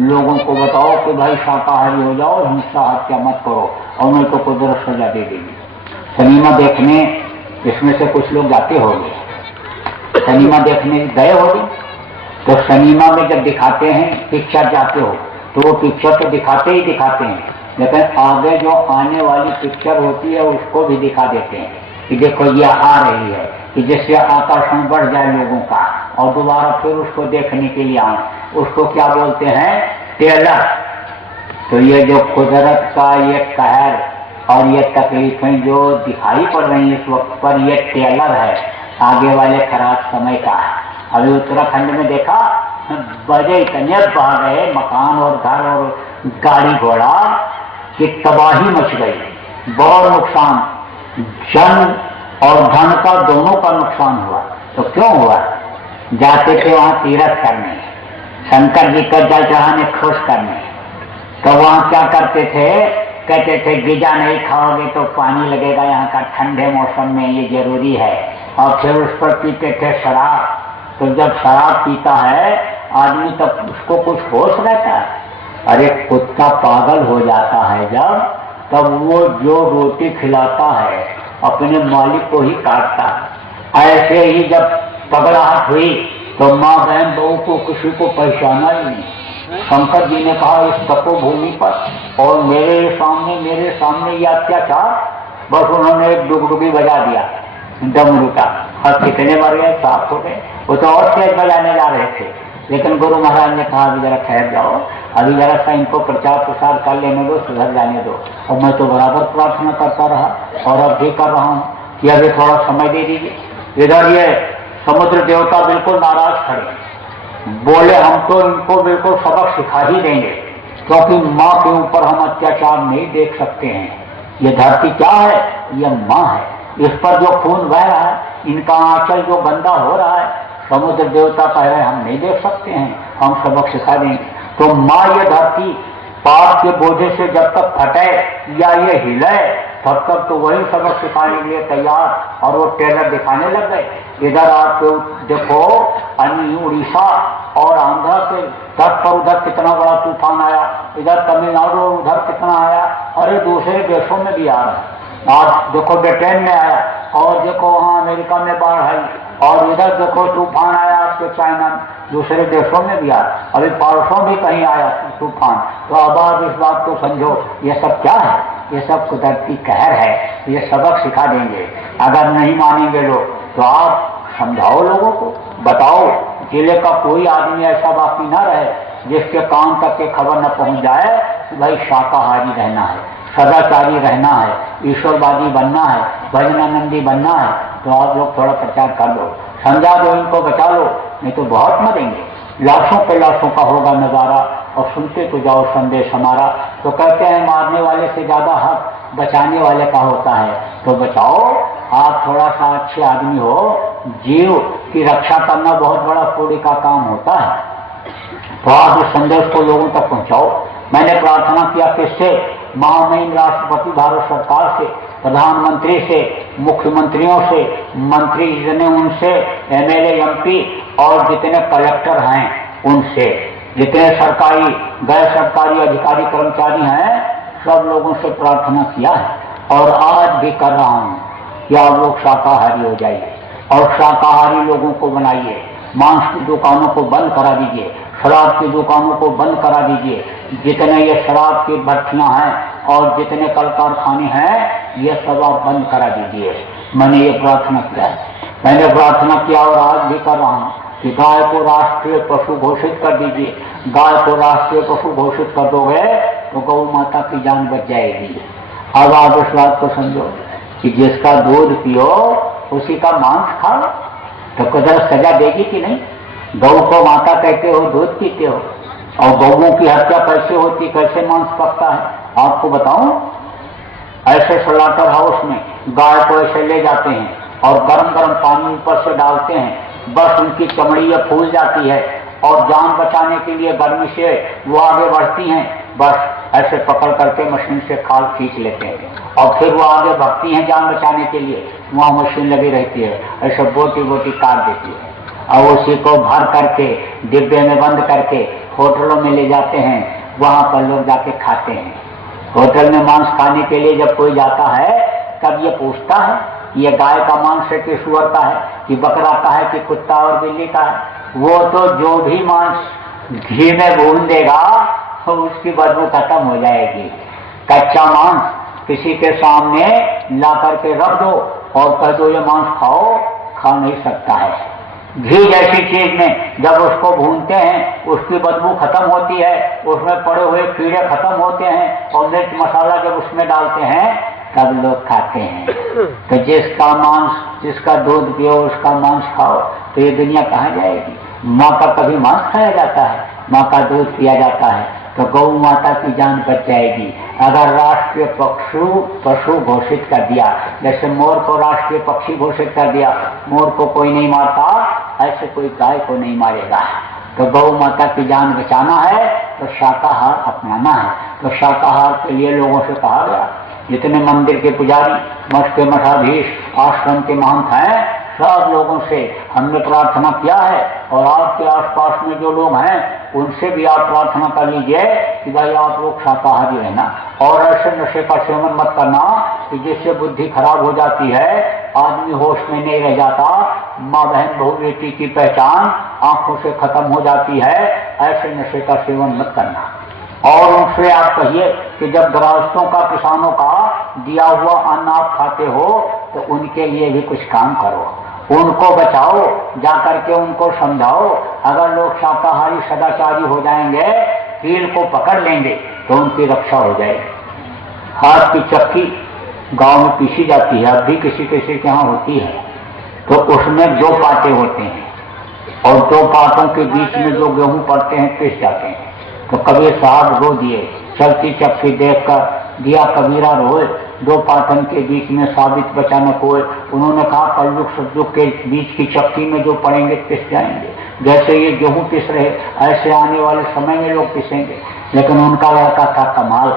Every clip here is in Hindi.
लोगों को बताओ कि भाई शाकाहारी हो जाओ, हिंसा हत्या मत करो, और नहीं तो कुदरत सजा दे देगी। सिनेमा देखने इसमें से कुछ लोग जाते होंगे, सिनेमा देखने गए होंगे, तो सिनेमा में जब दिखाते हैं पिक्चर जाते हो तो वो पिक्चर तो दिखाते ही दिखाते हैं, लेकिन आगे जो आने वाली पिक्चर होती है उसको भी दिखा देते हैं कि देखो ये आ रही है, कि जिससे आकर्षण बढ़ जाए लोगों का और दोबारा फिर उसको देखने के लिए आए। उसको क्या बोलते हैं? ट्रेलर। तो ये जो कुदरत का ये कहर और ये तकलीफें जो दिखाई पड़ रही हैं इस वक्त पर, ये ट्रेलर है आगे वाले खराब समय का। अभी उत्तराखंड में देखा, बजे इतने बह गए मकान और घर और गाड़ी घोड़ा कि तबाही मच गई, बहुत नुकसान, जन और धन का दोनों का नुकसान हुआ। तो क्यों हुआ? जाते थे वहां तीर्थ करने, शंकर जी का जल चढ़ाने, खुश करने, तो वहां क्या करते थे? कहते थे गिजा नहीं खाओगे तो पानी लगेगा यहाँ का, ठंडे मौसम में ये जरूरी है। और फिर उस पर पीते थे शराब। तो जब शराब पीता है आदमी तब उसको कुछ होश रहता है? अरे कुत्ता पागल हो जाता है जब, तब वो जो रोटी खिलाता है अपने मालिक को ही काटता है। ऐसे ही जब पगड़ाहट हुई तो माँ बहन बहू को किसी को पहचाना ही नहीं। शंकर जी ने कहा इस तपोभूमि पर और मेरे सामने ये अत्याचार, बस उन्होंने एक डुगडुगी बजा दिया डमरू का, और कितने मर गए, साफ हो गए। वो तो और तेज बजाने जा रहे थे, लेकिन गुरु महाराज ने कहा अभी जरा ठहर जाओ, अभी जरा सा इनको प्रचार प्रसार कर लेने दो, सुधर जाने दो। और मैं तो बराबर प्रार्थना करता रहा और अब भी कर रहा हूँ कि अभी थोड़ा समय दे दीजिए। इधर ये समुद्र देवता बिल्कुल नाराज खड़े, बोले हम तो इनको बिल्कुल सबक सिखा ही देंगे, क्योंकि माँ के ऊपर हम अत्याचार नहीं देख सकते हैं। ये धरती क्या है? ये माँ है, इस पर जो खून बह रहा है, इनका आंचल जो गंदा हो रहा है, समुद्र देवता कह रहे हम नहीं देख सकते हैं, हम सबक सिखा देंगे। तो माँ ये धरती पाप के बोझे से जब तक फटे या ये हिले तब तक तो वही सबक सिखाने के लिए तैयार, और वो ट्रेलर दिखाने लग गए। इधर आप देखो उड़ीसा और आंध्र के तट पर उधर कितना बड़ा तूफान आया, इधर तमिलनाडु और उधर कितना आया, अरे दूसरे देशों में भी आ रहा है। आज देखो ब्रिटेन में आया, और देखो वहाँ अमेरिका में बाढ़ आई, और इधर देखो तूफान आया आपके चाइना, दूसरे देशों में भी आया, अभी परसों भी कहीं आया तूफान। तो अब आप इस बात को समझो, ये सब क्या है? ये सब कुदरती कहर है, ये सबक सिखा देंगे। अगर नहीं मानेंगे लोग तो आप समझाओ लोगों को, बताओ, जिले का कोई आदमी ऐसा बाकी ना रहे जिसके कान तक के खबर न पहुंच जाए कि भाई शाकाहारी रहना है, सदाचारी रहना है, ईश्वरवादी बनना है, भजनानंदी बनना है। तो आप लोग थोड़ा प्रचार कर दो, समझा दो, इनको बचा लो, नहीं तो बहुत मरेंगे, लाशों पे लाशों का होगा नजारा। और सुनते तो जाओ संदेश हमारा। तो कहते हैं मारने वाले से ज्यादा हक बचाने वाले का होता है, तो बचाओ। आप थोड़ा सा अच्छे आदमी हो, जीव की रक्षा करना बहुत बड़ा पुण्य का काम होता है, तो आप इस संदेश को लोगों तक पहुंचाओ। मैंने प्रार्थना किया किससे? महामहिम राष्ट्रपति भारत सरकार से, प्रधानमंत्री से, मुख्यमंत्रियों से, मंत्री जितने उनसे, एमएलए एमपी और जितने कलेक्टर हैं उनसे, जितने सरकारी गैर सरकारी अधिकारी कर्मचारी हैं, सब लोगों से प्रार्थना किया है और आज भी कर रहा हूँ कि आप लोग शाकाहारी हो जाइए और शाकाहारी लोगों को बनाइए। मांस की दुकानों को बंद करा दीजिए, शराब की दुकानों को बंद करा दीजिए। जितने ये शराब की भट्टियां हैं और जितने कल कारखाने हैं ये सब आप बंद करा दीजिए। मैंने ये प्रार्थना किया है, मैंने प्रार्थना किया और आज भी कर रहा हूँ कि गाय को राष्ट्रीय पशु घोषित कर दीजिए। गाय को राष्ट्रीय पशु घोषित कर दोगे तो गौ माता की जान बच जाएगी। अब आप इस बात को समझो कि जिसका दूध पियो उसी का मांस खाओ, तो कुदरत सजा देगी कि नहीं? गौ को माता कहते हो, दूध पीते हो, और गौओं की हत्या कैसे होती, कैसे मांस पकता है आपको बताऊं? ऐसे स्लॉटर हाउस में गाय को ऐसे ले जाते हैं और गरम गरम पानी ऊपर से डालते हैं, बस उनकी चमड़ी ये फूल जाती है और जान बचाने के लिए गर्मी से वो आगे बढ़ती हैं, बस ऐसे पकड़ करके मशीन से खाल खींच लेते हैं और फिर वो आगे बढ़ती हैं जान बचाने के लिए। वहाँ मशीन लगी रहती है, ऐसे बोटी बोटी काट देती है और उसी को भर करके डिब्बे में बंद करके होटलों में ले जाते हैं, वहां पर लोग जाके खाते हैं। होटल में मांस खाने के लिए जब कोई जाता है तब ये पूछता है ये गाय का मांस है कि सूअर का है कि बकरा का है कि कुत्ता और बिल्ली का है। वो तो जो भी मांस घी में भून देगा तो उसकी बदबू खत्म हो जाएगी। कच्चा मांस किसी के सामने ला करके रख दो और कह दो ये मांस खाओ, खा नहीं सकता है। घी जैसी चीज में जब उसको भूनते हैं उसकी बदबू खत्म होती है, उसमें पड़े हुए कीड़े खत्म होते हैं और मिर्च मसाला जब उसमें डालते हैं तब लोग खाते हैं। तो जिसका मांस, जिसका दूध पियो उसका मांस खाओ, तो ये दुनिया कहाँ जाएगी। माँ का कभी मांस खाया जाता है, माँ का दूध पिया जाता है, तो गौ माता की जान बच जाएगी। अगर राष्ट्रीय पशु घोषित कर दिया, जैसे मोर को राष्ट्रीय पक्षी घोषित कर दिया, मोर को कोई नहीं मारता, ऐसे कोई गाय को नहीं मारेगा। तो गौ माता की जान बचाना है तो शाकाहार अपनाना है। तो शाकाहार के लिए लोगों से कहा गया, जितने मंदिर के पुजारी, मठ के मठाधीश, आश्रम के महंत हैं, सब लोगों से हमने प्रार्थना किया है और आपके आसपास में जो लोग हैं उनसे भी आप प्रार्थना कर लीजिए कि भाई आप लोग शाकाहारी रहना और ऐसे नशे का सेवन मत करना कि जिससे बुद्धि खराब हो जाती है, आदमी होश में नहीं रह जाता, माँ बहन बहू बेटी की पहचान आंखों से खत्म हो जाती है। ऐसे नशे का सेवन मत करना। और उनसे आप कहिए कि जब गृहस्थों का, किसानों का दिया हुआ अन्न आप खाते हो तो उनके लिए भी कुछ काम करो, उनको बचाओ, जाकर के उनको समझाओ। अगर लोग शाकाहारी सदाचारी हो जाएंगे, कील को पकड़ लेंगे तो उनकी रक्षा हो जाएगी। हाथ की चक्की गांव में पीसी जाती है, अब भी किसी किसी के यहाँ होती है, तो उसमें 2 पाटे होते हैं और 2 पाटों के बीच में जो गेहूं पड़ते हैं पिस जाते हैं। तो कबीर साहब रो दिए, चलती चक्की देखकर दिया कबीरा रोए, 2 पाटन के बीच में साबित बचाना कोई। उन्होंने कहा कलयुग सतयुग के बीच की चक्की में जो पड़ेंगे पिस जाएंगे। जैसे ये गेहूं पिस रहे ऐसे आने वाले समय में लोग पिसेंगे। लेकिन उनका लड़का था कमाल,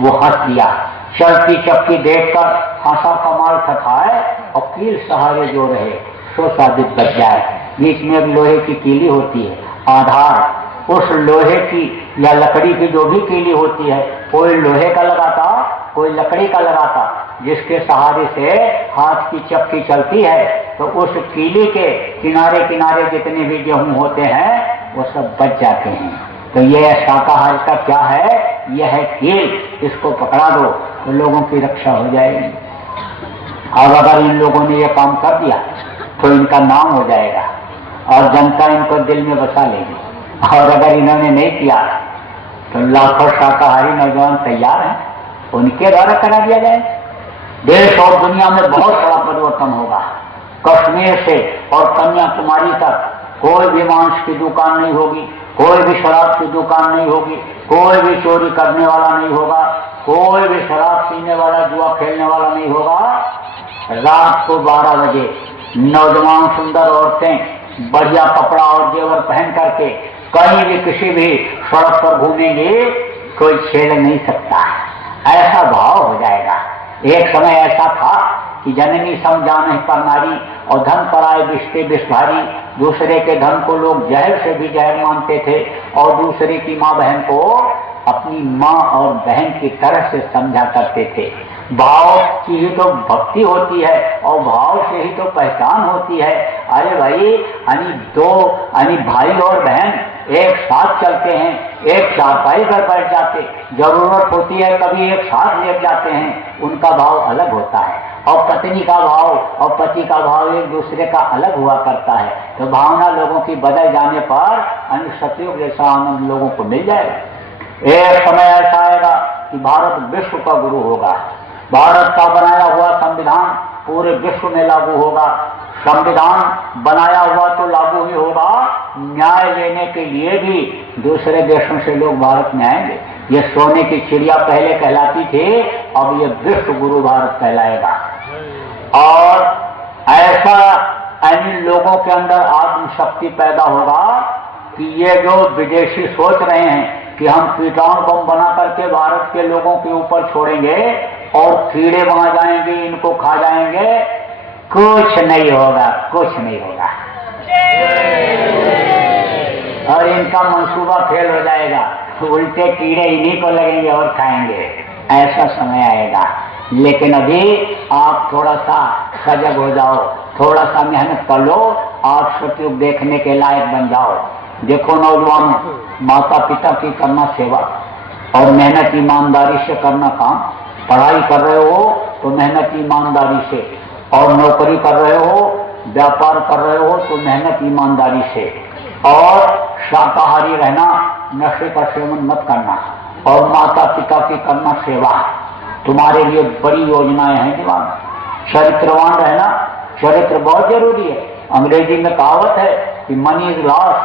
वो हंस दिया, चलती चक्की देखकर हंसा कमाल थकाए और कील सहारे जो रहे सो साबित बच जाए। बीच में एक लोहे की कीली होती है, आधार उस लोहे की या लकड़ी की जो भी कीली होती है, कोई लोहे का लगाता, कोई लकड़ी का लगाता, जिसके सहारे से हाथ की चक्की चलती है तो उस कीली के किनारे किनारे जितने भी गेहूं होते हैं वो सब बच जाते हैं। तो यह शाकाहार का क्या है, यह है कील, इसको पकड़ा दो तो लोगों की रक्षा हो जाएगी। और अगर इन लोगों ने यह काम कर दिया तो इनका नाम हो जाएगा और जनता इनको दिल में बसा लेगी। और अगर इन्होंने नहीं किया तो लाखों शाकाहारी नौजवान तैयार हैं, उनके द्वारा करा दिया जाए। देश और दुनिया में बहुत बड़ा परिवर्तन होगा। कश्मीर से और कन्याकुमारी तक कोई भी मांस की दुकान नहीं होगी, कोई भी शराब की दुकान नहीं होगी, कोई भी चोरी करने वाला नहीं होगा, कोई भी शराब पीने वाला, जुआ खेलने वाला नहीं होगा। रात को 12 बजे नौजवान सुंदर औरतें बढ़िया कपड़ा और जेवर पहन करके कहीं भी किसी भी सड़क पर घूमेंगे, कोई छेड़ नहीं सकता। ऐसा भाव हो जाएगा। एक समय ऐसा था कि जननी समझाने पर नारी और धन पराए बिस्ते बिस्भारी, दूसरे के धन को लोग जहर से भी जहर मानते थे और दूसरे की माँ बहन को अपनी माँ और बहन की तरह से समझा करते थे। भाव की ही तो भक्ति होती है और भाव से ही तो पहचान होती है। अरे भाई, यानी भाई और बहन एक साथ चलते हैं, एक चारपाई पर बैठ जाते, जरूरत होती है कभी एक साथ लेट जाते हैं, उनका भाव अलग होता है। और पत्नी का भाव और पति का भाव एक दूसरे का अलग हुआ करता है। तो भावना लोगों की बदल जाने पर सतयुग जैसा आनंद लोगों को मिल जाएगा। एक समय ऐसा आएगा कि भारत विश्व का गुरु होगा। भारत का बनाया हुआ संविधान पूरे विश्व में लागू होगा। संविधान बनाया हुआ तो लागू ही होगा, न्याय लेने के लिए भी दूसरे देशों से लोग भारत में आएंगे। ये सोने की चिड़िया पहले कहलाती थी, अब ये विश्व गुरु भारत कहलाएगा। और ऐसा अन्य लोगों के अंदर आत्मशक्ति पैदा होगा कि ये जो विदेशी सोच रहे हैं कि हम कीटाणु बम बना करके भारत के लोगों के ऊपर छोड़ेंगे और कीड़े वहां जाएंगे, इनको खा जाएंगे, कुछ नहीं होगा, कुछ नहीं होगा। और इनका मंसूबा फेल हो जाएगा, तो उल्टे कीड़े इन्हीं को लगेंगे और खाएंगे। ऐसा समय आएगा। लेकिन अभी आप थोड़ा सा सजग हो जाओ, थोड़ा सा मेहनत कर लो, आप सतयुग देखने के लायक बन जाओ। देखो नौजवानों, माता पिता की करना सेवा और मेहनत ईमानदारी से करना काम। पढ़ाई कर रहे हो तो मेहनत ईमानदारी से, और नौकरी कर रहे हो, व्यापार कर रहे हो तो मेहनत ईमानदारी से, और शाकाहारी रहना, नशे का सेवन मत करना, और माता पिता की करना सेवा। तुम्हारे लिए बड़ी योजनाएं हैं दीवान। चरित्रवान रहना, चरित्र बहुत जरूरी है। अंग्रेजी में कहावत है कि money is loss,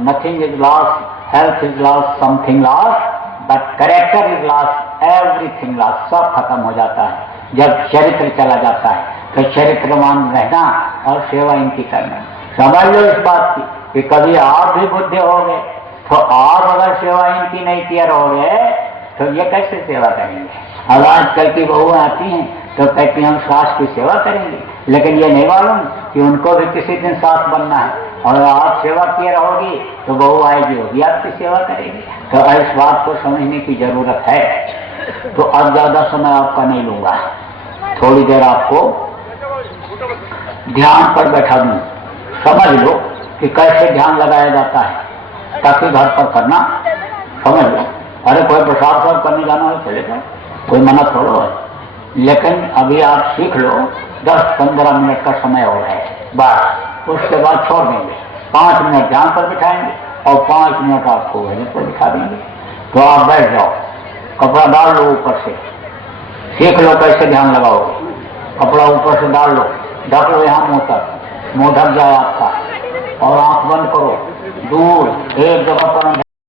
nothing is loss, health is loss, something loss, but character is loss, everything loss. सब खत्म हो जाता है जब चरित्र चला जाता है। तो चरित्रवान रहना और सेवा इनकी करना। समझ लो इस बात की कि कभी आप भी बुद्धि हो गए तो आप अगर सेवा इनकी नहीं किया रहोगे तो ये कैसे सेवा करेंगे। अब आजकल की बहुएं आती हैं तो कहती हम सास की सेवा करेंगे, लेकिन ये नहीं मालूम कि उनको भी किसी दिन सास बनना है, और आप सेवा किए रहोगी तो बहू आएगी, होगी आपकी सेवा करेगी। तो इस बात को समझने की जरूरत है। तो अब ज्यादा समय आपका नहीं लूंगा, थोड़ी देर आपको ध्यान पर बैठा दूं। समझ लो कि कैसे ध्यान लगाया जाता है, ताकि घर पर करना समझ लो। अरे कोई प्रसाद सब करने जाना हो चले जाओ, कोई मना थोड़ा है, लेकिन अभी आप सीख लो। 10-15 मिनट का समय हो रहा है बस, उसके बाद छोड़ देंगे। 5 मिनट ध्यान पर बिठाएंगे और 5 मिनट आपको वहीं पर बिठा देंगे। तो आप बैठ जाओ, कपड़ा डाल लो ऊपर से, सीख लो कैसे ध्यान लगाओगे। कपड़ा ऊपर से डाल लो, ढक लो यहाँ मुंह तक, मुंह ढक जाए आपका, और आंख बंद करो। दूर एक जगह पर